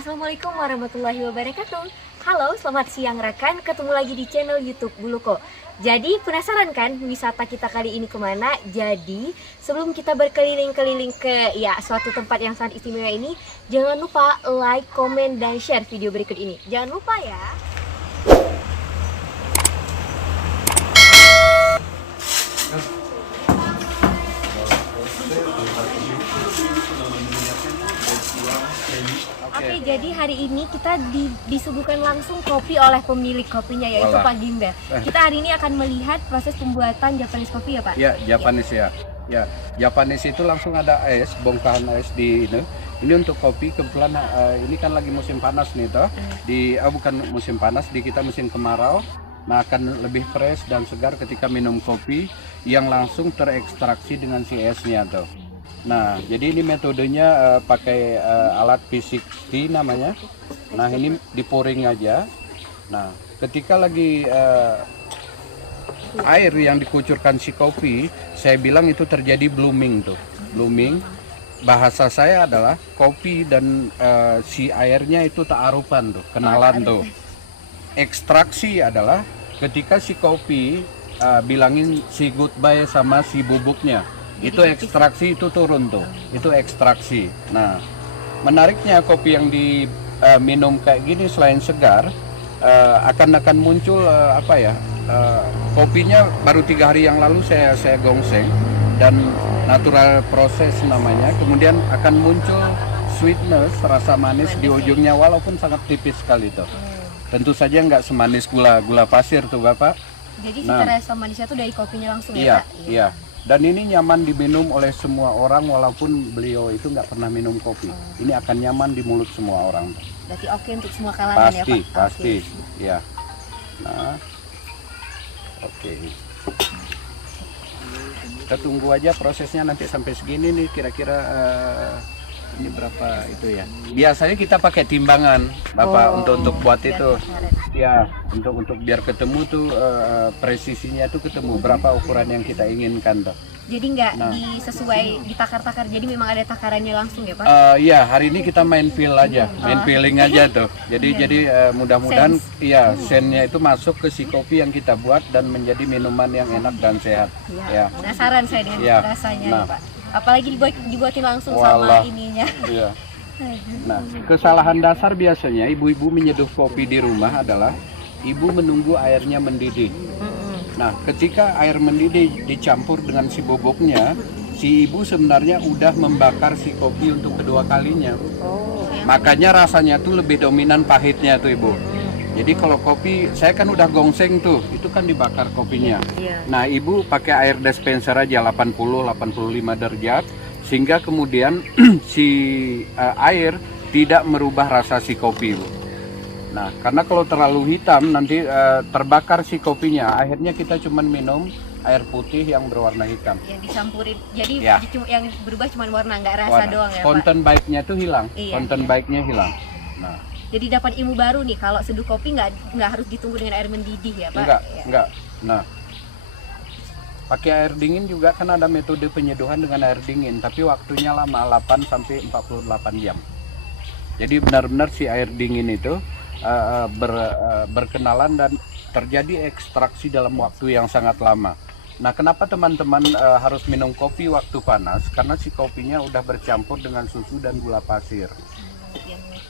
Assalamualaikum warahmatullahi wabarakatuh. Halo, selamat siang rekan. Ketemu lagi di channel YouTube Buluko. Jadi penasaran kan wisata kita kali ini kemana? Jadi sebelum kita berkeliling-keliling ke suatu tempat yang sangat istimewa ini, jangan lupa like, komen, dan share video berikut ini. Jangan lupa ya. Oke, jadi hari ini kita disuguhkan langsung kopi oleh pemilik kopinya, yaitu Pak Gimber. Kita hari ini akan melihat proses pembuatan Japanese coffee ya Pak? Ya, Japanese ya. Ya, Japanese itu langsung ada es, bongkahan es di ini. Ini untuk kopi, kebetulan ini kan lagi musim panas nih toh. Bukan musim panas, di kita musim kemarau. Nah, akan lebih fresh dan segar ketika minum kopi yang langsung terekstraksi dengan si esnya toh. Nah, jadi ini metodenya pakai alat P60 namanya. Nah, ini di pouring aja. Nah, ketika lagi air yang dikucurkan si kopi, saya bilang itu terjadi blooming tuh. Blooming, bahasa saya adalah kopi dan si airnya itu ta'arufan tuh, kenalan tuh. Ekstraksi adalah ketika si kopi bilangin si goodbye sama si bubuknya. Itu ekstraksi, itu turun tuh, itu ekstraksi. Nah, menariknya kopi yang diminum kayak gini selain segar, akan muncul kopinya baru 3 hari yang lalu saya gongseng dan natural proses namanya. Kemudian akan muncul sweetness, rasa manis di ujungnya walaupun sangat tipis sekali tuh. Tentu saja nggak semanis gula pasir tuh Bapak. Jadi rasa manisnya tuh dari kopinya langsung ya Pak? Iya. Dan ini nyaman diminum oleh semua orang walaupun beliau itu nggak pernah minum kopi. Ini akan nyaman di mulut semua orang. Berarti oke untuk semua kalangan ya Pak? Pasti, ya. Nah, oke. Kita tunggu aja prosesnya nanti sampai segini nih kira-kira ini berapa itu ya. Biasanya kita pakai timbangan Bapak untuk buat itu. Ya, untuk biar ketemu tuh presisinya tuh ketemu berapa ukuran yang kita inginkan tuh. Jadi nggak disesuai ditakar-takar, jadi memang ada takarannya langsung ya Pak? Iya, hari ini kita main feel aja, main feeling aja tuh. Jadi mudah-mudahan sennya itu masuk ke si kopi yang kita buat dan menjadi minuman yang enak dan sehat. Ya. Penasaran saya dengan rasanya ya Pak. Apalagi dibuatin langsung sama ininya. Iya. Nah, kesalahan dasar biasanya ibu-ibu menyeduh kopi di rumah adalah ibu menunggu airnya mendidih. Nah, ketika air mendidih dicampur dengan si bubuknya, si ibu sebenarnya udah membakar si kopi untuk kedua kalinya. Makanya rasanya tuh lebih dominan pahitnya tuh ibu. Jadi kalau kopi, saya kan udah gongseng tuh, itu kan dibakar kopinya. Nah, ibu pakai air dispenser aja 80-85 derajat. Sehingga kemudian si air tidak merubah rasa si kopi. Nah, karena kalau terlalu hitam nanti terbakar si kopinya. Akhirnya kita cuma minum air putih yang berwarna hitam. Yang dicampurin, jadi yang berubah cuma warna, nggak rasa doang ya Pak? Konten baiknya tuh hilang, konten baiknya hilang. Nah, jadi dapat ilmu baru nih, kalau seduh kopi nggak harus ditunggu dengan air mendidih ya Pak? Enggak. Nah, pakai air dingin juga kan ada metode penyeduhan dengan air dingin, tapi waktunya lama, 8 sampai 48 jam. Jadi benar-benar si air dingin itu berkenalan dan terjadi ekstraksi dalam waktu yang sangat lama. Nah, kenapa teman-teman harus minum kopi waktu panas? Karena si kopinya udah bercampur dengan susu dan gula pasir.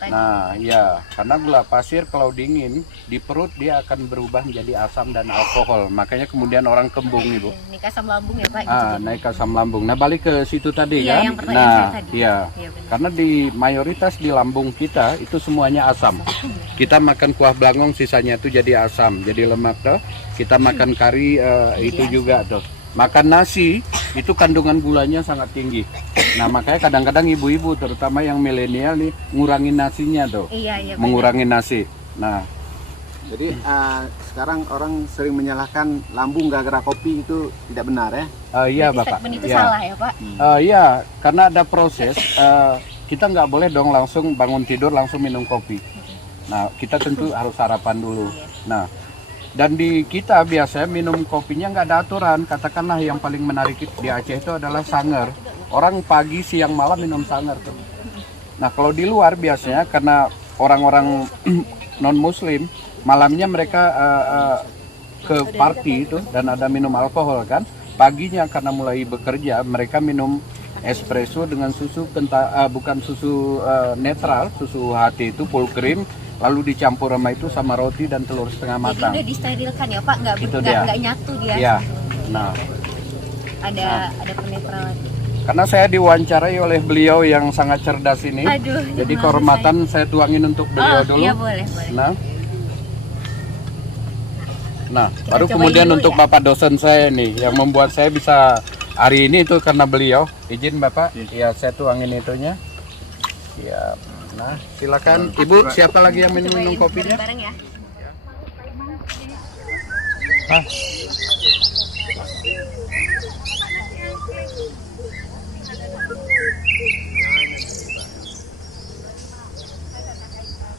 Nah, ya, karena gula pasir kalau dingin di perut dia akan berubah menjadi asam dan alkohol. Makanya kemudian orang kembung ibu. Naik asam lambung ya Pak? Naik asam lambung. Nah, balik ke situ tadi kan? Yang saya tadi. Karena di mayoritas di lambung kita itu semuanya asam. Kita makan kuah belangong sisanya itu jadi asam, jadi lemak tuh. Kita makan kari itu juga tuh. Makan nasi itu kandungan gulanya sangat tinggi. Nah, makanya kadang-kadang ibu-ibu terutama yang milenial nih ngurangin nasinya tuh. Mengurangi nasi. Nah, jadi sekarang orang sering menyalahkan lambung gara-gara kopi, itu tidak benar ya? Iya Bapak. Itu salah ya Pak? Iya, karena ada proses. Kita nggak boleh dong langsung bangun tidur langsung minum kopi. Nah, kita tentu harus sarapan dulu. Nah, dan di kita biasanya minum kopinya nggak ada aturan. Katakanlah yang paling menarik di Aceh itu adalah sanger. Orang pagi, siang, malam minum sanger tuh. Nah, kalau di luar biasanya karena orang-orang non-muslim, malamnya mereka ke party itu dan ada minum alkohol kan. Paginya karena mulai bekerja, mereka minum espresso dengan susu bukan susu netral, susu HT itu full cream, lalu dicampur sama itu sama roti dan telur setengah matang. Jadi udah disterilkan ya Pak, nggak nyatu dia. Iya. Nah, ada penetralan. karena saya diwawancarai oleh beliau yang sangat cerdas ini. Aduh, jadi kehormatan saya tuangin untuk beliau dulu. Iya boleh. Nah, Kita baru cobain kemudian dulu untuk ya. Bapak dosen saya nih yang membuat saya bisa hari ini itu karena beliau. Izin Bapak, ya saya tuangin itunya. Ya, nah silakan. Ibu, siapa lagi yang minum Cobain kopinya? bareng-bareng ya. Hah?